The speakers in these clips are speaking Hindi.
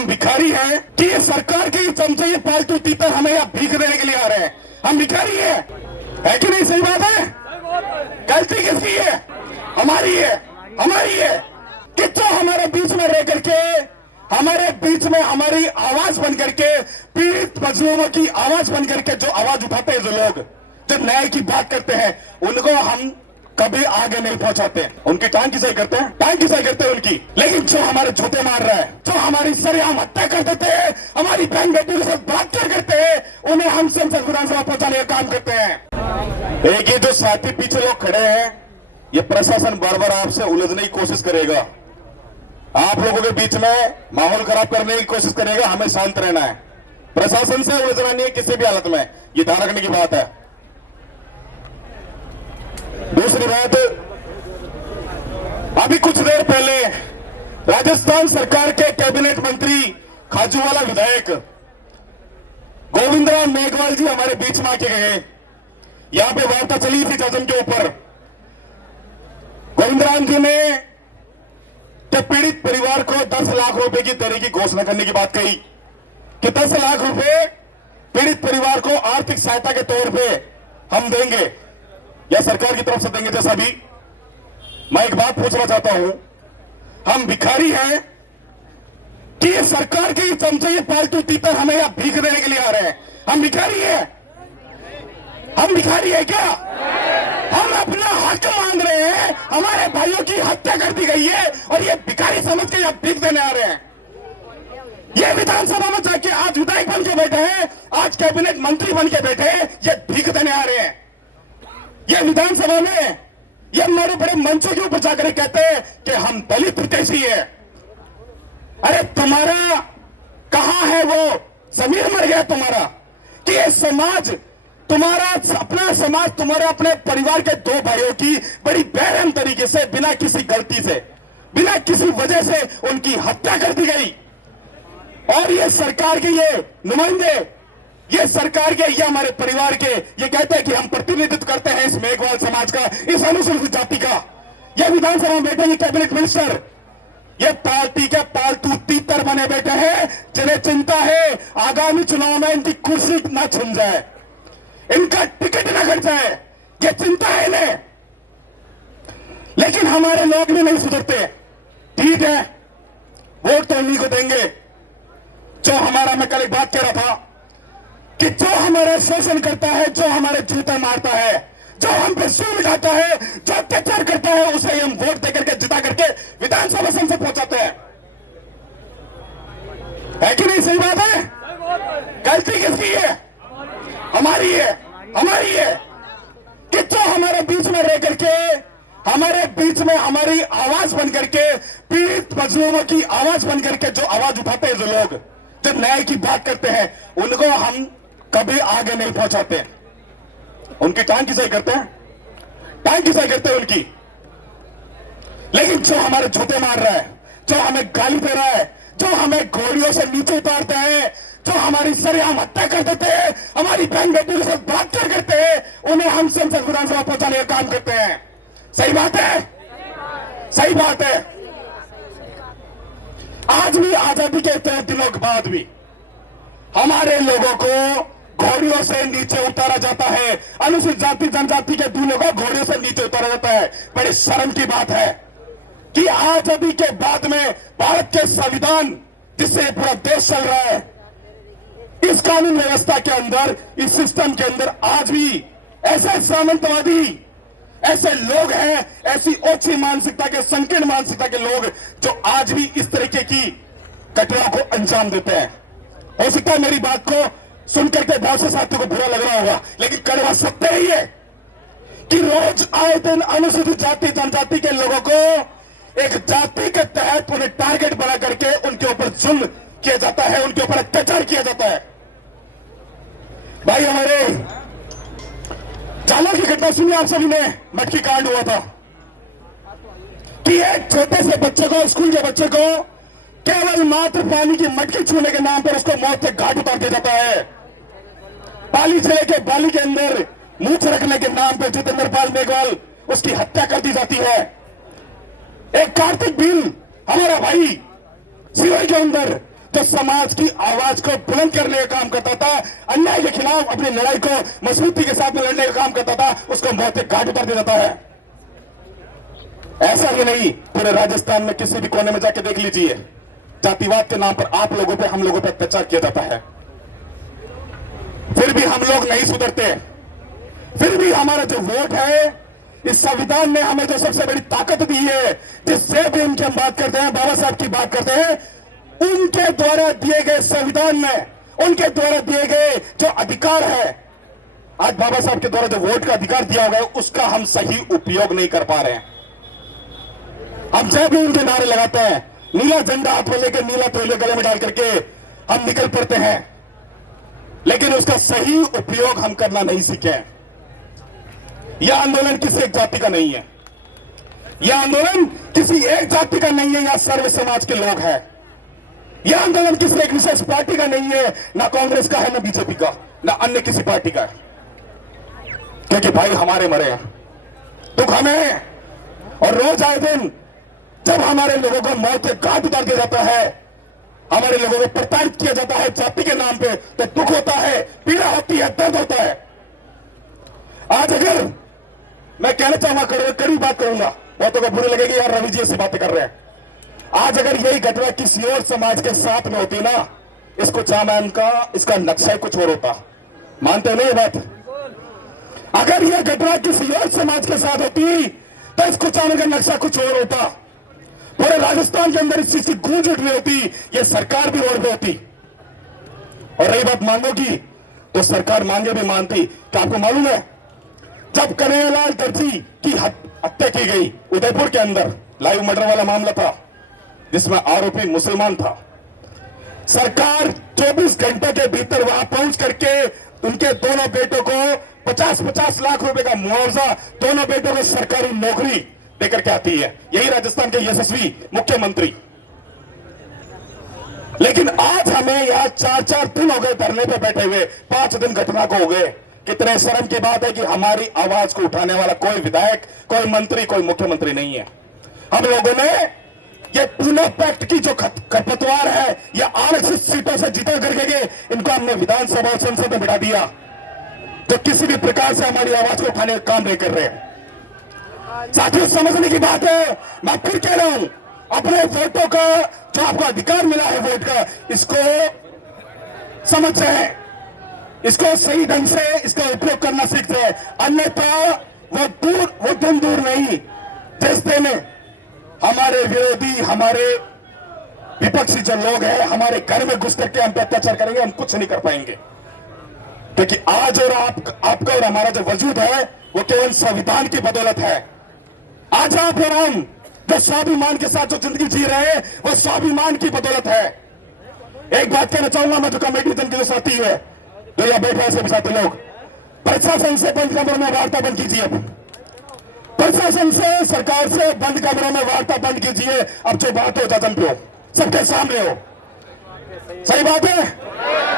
हम भिखारी हैं कि ये सरकार के चमचे ये पालतू तीतर हमें यहाँ भीख देने के लिए आ रहे हैं? हम भिखारी है कि नहीं? सही बात है। गलती किसकी है? हमारी है, हमारी है कि जो हमारे बीच में रह करके, हमारे बीच में हमारी आवाज बन करके, पीड़ित मजलूमों की आवाज बन करके जो आवाज उठाते हैं, जो लोग जो न्याय की बात करते हैं, उनको हम कभी आगे नहीं पहुंचाते। उनकी टांग किसाई करते हैं, टांग किसाई करते हैं उनकी। लेकिन जो हमारे जूते मार रहा है, जो हमारी सरेआम हत्या कर देते हैं, हमारी बहन बेटियों के साथ बलात्कार करते हैं, उन्हें हम संसद विधानसभा पहुंचाने का काम करते हैं। एक ये जो साथी पीछे लोग खड़े हैं, ये प्रशासन बार बार आपसे उलझने की कोशिश करेगा, आप लोगों के बीच में माहौल खराब करने की कोशिश करेगा। हमें शांत रहना है, प्रशासन से उलझना नहीं है किसी भी हालत में, ये ध्यान रखने की बात है। दूसरी बात, अभी कुछ देर पहले राजस्थान सरकार के कैबिनेट मंत्री खाजूवाला विधायक गोविंदराम मेघवाल जी हमारे बीच में आके गए। यहां पे वार्ता चली थी जजम के ऊपर। गोविंदराम जी ने पीड़ित परिवार को 10 लाख रुपए की देने की घोषणा करने की बात कही कि 10 लाख रुपए पीड़ित परिवार को आर्थिक सहायता के तौर पे हम देंगे या सरकार की तरफ से देंगे। जैसा भी मैं एक बात पूछना चाहता हूं, हम भिखारी हैं कि ये सरकार के चमचे ये पालतू तीतर हमें यहां भीख देने के लिए आ रहे हैं? हम भिखारी हैं? हम भिखारी है क्या? हम अपना हक मांग रहे हैं, हमारे भाइयों की हत्या कर दी गई है और ये भिखारी समझ के यहां भीख देने आ रहे हैं। ये विधानसभा में जाके आज विधायक बन के बैठे हैं, आज कैबिनेट मंत्री बन के बैठे हैं, ये भीख देने आ रहे हैं। ये विधानसभा में ये बड़े बड़े मंचों के ऊपर जाकर कहते हैं कि हम दलित हितैषी है। अरे तुम्हारा कहां है वो जमीर? मर गया तुम्हारा कि ये समाज, तुम्हारा अपना समाज, तुम्हारे अपने परिवार के 2 भाइयों की बड़ी बेरहम तरीके से, बिना किसी गलती से, बिना किसी वजह से उनकी हत्या कर दी गई। और ये सरकार के ये नुमाइंदे, ये सरकार के, ये हमारे परिवार के, ये कहते हैं कि हम प्रतिनिधित्व करते हैं इस मेघवाल समाज का, इस अनुसूचित जाति का। ये विधानसभा में बैठे ये कैबिनेट मिनिस्टर, ये पार्टी के पालतू तीतर बने बैठे हैं, जिन्हें चिंता है आगामी चुनाव में इनकी कुर्सी ना छिन जाए, इनका टिकट ना कट जाए, ये चिंता है इन्हें। लेकिन हमारे लोग भी नहीं सुधरते। ठीक है, वोट तो उन्हीं को देंगे जो हमारा, मैं कल एक बात कह रहा था कि जो हमारा शोषण करता है, जो हमारे जूते मारता है, जो हम पे सूर मिटाता है, जो अत्याचार करता है, उसे हम वोट देकर के, जिता करके विधानसभा संसद पहुंचाते हैं। है कि नहीं? सही बात है। गलती किसकी है? हमारी है, हमारी है कि जो हमारे बीच में रह करके, हमारे बीच में हमारी आवाज बन करके, पीड़ित मजलूमों की आवाज बन करके जो आवाज उठाते हैं, जो लोग जो न्याय की बात करते हैं, उनको हम कभी आगे नहीं पहुंचाते। उनकी टांग किसाई करते हैं, टांग किसाई करते हैं उनकी। लेकिन जो हमारे जूते मार रहा है, जो हमें गाली दे रहा है, जो हमें घोड़ियों से नीचे उतारते हैं, जो हमारी सरेआम हत्या कर देते हैं, हमारी बहन बेटियों के साथ बलात्कार करते हैं, उन्हें हम संसद विधानसभा पहुंचाने का काम करते हैं। सही बात है, सही बात है। आज भी आजादी के इतने दिनों के बाद भी हमारे लोगों को घोड़ियों से नीचे उतारा जाता है, अनुसूचित जाति जनजाति के दूल्हों को घोड़ियों से नीचे उतारा जाता है। बड़ी शर्म की बात है कि आजादी के बाद में भारत के संविधान, जिससे पूरा देश चल रहा है, इस कानून व्यवस्था के अंदर, इस सिस्टम के अंदर आज भी ऐसे सामंतवादी, ऐसे लोग हैं, ऐसी ओछी मानसिकता के, संकीर्ण मानसिकता के लोग जो आज भी इस तरीके की घटनाओं को अंजाम देते हैं। हो सकता है मेरी बात को सुनकर के बहुत से साथियों को बुरा लग रहा होगा, लेकिन कड़वा सत्य ही है कि रोज आए दिन अनुसूचित जाति जनजाति के लोगों को एक जाति के तहत उन्हें टारगेट बना करके उनके ऊपर जुल्म किया जाता है, उनके ऊपर अत्याचार किया जाता है। भाई हमारे जालौर की घटना सुनी आप सभी ने, मटकी कांड हुआ था कि एक छोटे से बच्चे को, स्कूल के बच्चे को केवल मात्र पानी की मटकी छूने के नाम पर उसको मौत के घाट उतार दिया जाता है। पाली जिले के बाली के अंदर मूछ रखने के नाम पर जितेंद्र पाल मेघवाल, उसकी हत्या कर दी जाती है। एक कार्तिक बिल, हमारा भाई सिवल के अंदर जो समाज की आवाज को बुलंद करने का काम करता था, अन्याय के खिलाफ अपनी लड़ाई को मजबूती के साथ में लड़ने का काम करता था, उसको मौत के घाट उतार दिया जाता है। ऐसा ही नहीं, पूरे राजस्थान में किसी भी कोने में जाके देख लीजिए, जातिवाद के नाम पर आप लोगों पे, हम लोगों पे अत्याचार किया जाता है। फिर भी हम लोग नहीं सुधरते। फिर भी हमारा जो वोट है, इस संविधान ने हमें जो सबसे बड़ी ताकत दी है, जिससे भी उनकी हम बात करते हैं, बाबा साहब की बात करते हैं, उनके द्वारा दिए गए संविधान में, उनके द्वारा दिए गए जो अधिकार है, आज बाबा साहब के द्वारा जो वोट का अधिकार दिया गया, उसका हम सही उपयोग नहीं कर पा रहे हैं। हम जब भी उनके नारे लगाते हैं, नीला झंडा हाथ में लेकर, नीला तोलिया गले में डाल करके हम निकल पड़ते हैं, लेकिन उसका सही उपयोग हम करना नहीं सीखे। यह आंदोलन किसी एक जाति का नहीं है, यह आंदोलन किसी एक जाति का नहीं है, यह सर्व समाज के लोग हैं। यह आंदोलन किसी एक विशेष पार्टी का नहीं है, ना कांग्रेस का है, ना बीजेपी का, ना अन्य किसी पार्टी का है। क्योंकि भाई हमारे मरे हैं, दुख हमें है, और रोज आए दिन जब हमारे लोगों को मौत के घाट उतार दिया जाता है, हमारे लोगों को प्रताड़ित किया जाता है जाति के नाम पे, तो दुख होता है, पीड़ा होती है, दर्द होता है। आज अगर मैं कहना चाहूंगा, कड़ी बात करूंगा, बहुतों को बुरी लगेगी, यार रवि जी ऐसी बातें कर रहे हैं। आज अगर यही घटना किसी और समाज के साथ में होती ना, इसको चामान का इसका नक्शा कुछ और होता। मानते नहीं बात? अगर यह घटना किसी और समाज के साथ होती तो इसको चामान का नक्शा कुछ और होता। पूरे राजस्थान के अंदर इस चीज की गूंज उठ रही होती, यह सरकार भी रोड पे होती। और रही बात मांगो की, तो सरकार मांगे भी मानती। क्या आपको मालूम है, जब कन्हैयालाल दर्जी की हत्या की गई उदयपुर के अंदर, लाइव मर्डर वाला मामला था जिसमें आरोपी मुसलमान था, सरकार 24 घंटे के भीतर वहां पहुंच करके उनके दोनों बेटों को 50-50 लाख रुपए का मुआवजा, दोनों बेटों को सरकारी नौकरी देकर के आती है। यही राजस्थान के यशस्वी मुख्यमंत्री। लेकिन आज हमें यहां 4-4 दिन हो गए धरने पे बैठे हुए, 5 दिन घटना को हो गए। कितने शर्म की बात है कि हमारी आवाज को उठाने वाला कोई विधायक, कोई मंत्री, कोई मुख्यमंत्री नहीं है। हम लोगों ने ये पूना पैक्ट की जो खरपतवार है, ये आरक्षित सीटों से जीता करके इनको हमने विधानसभा और संसद में बिठा दिया, तो किसी भी प्रकार से हमारी आवाज को उठाने का काम नहीं कर रहे। साथियों, समझने की बात है, मैं फिर कह रहा हूं, अपने वोटों का जो आपको अधिकार मिला है वोट का, इसको समझ जाए, इसको सही ढंग से इसका उपयोग करना सीख जाए। अन्यथा वो दिन दूर नहीं, जिस दिन हमारे विरोधी, हमारे विपक्षी जो लोग हैं, हमारे घर में घुस करके हम पे अत्याचार करेंगे, हम कुछ नहीं कर पाएंगे। क्योंकि आज और आपका और हमारा जो वजूद है, वो केवल संविधान की बदौलत है। आज आप और हम जो स्वाभिमान के साथ जो जिंदगी जी रहे हैं, वो स्वाभिमान की बदौलत है। एक बात कहना चाहूंगा मैं, जो कमेटी जिनके जो साथी है, जो यहाँ बैठे हैं सभी साथी लोग, प्रशासन से बंद कमरों में वार्ता बंद कीजिए। अब प्रशासन से, सरकार से बंद कमरों में वार्ता बंद कीजिए। अब जो बात हो जाजम पे हो, सबके सामने हो। सही बात है,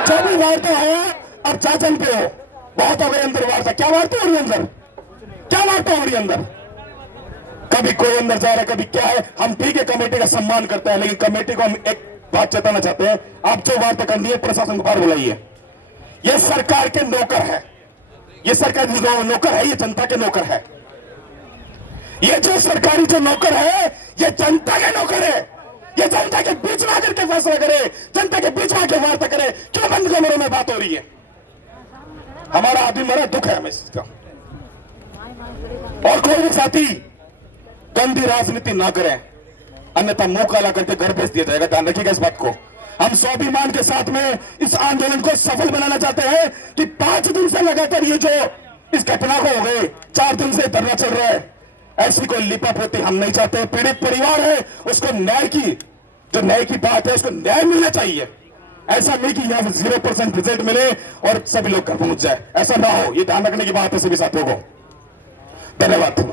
जो भी वार्ता हो अब जाजम पे हो। बहुत हो गई अंदर वार्ता। क्या वार्ता हो रही है अंदर? क्या वार्ता हो रही है अंदर? कभी कोई अंदर जा रहा है, कभी क्या है। हम ठीक है, कमेटी का सम्मान करते हैं, लेकिन कमेटी को हम एक बात चेताना चाहते हैं, आप जो वार्ता करनी है प्रशासन को बाहर बुलाइए। ये सरकार के नौकर है, ये सरकार जो नौकर है, ये जनता के नौकर है। ये जो सरकारी जो नौकर है, ये जनता के नौकर है। ये जनता के बीच में आकर के फैसला करे, जनता के बीच में आकर वार्ता करे। क्यों बंद कमरों में बात हो रही है? हमारा आदमी मरा, दुख है हमें इसका। और कोई भी साथी गंदी राजनीति ना करें, अन्यथा मुंह काला करके घर भेज दिया जाएगा। ध्यान रखिएगा इस बात को। हम स्वाभिमान के साथ में इस आंदोलन को सफल बनाना चाहते हैं कि 5 दिन से लगातार ये जो इस घटना को हो गए, 4 दिन से धरना चल रहा है, ऐसी कोई लिपापोती हम नहीं चाहते। पीड़ित परिवार है, उसको न्याय की जो न्याय की बात है, उसको न्याय मिलना चाहिए। ऐसा नहीं कि यहां से 0% रिजल्ट मिले और सभी लोग घर पहुंच जाए, ऐसा ना हो। ये ध्यान रखने की बात है सभी साथियों को। धन्यवाद।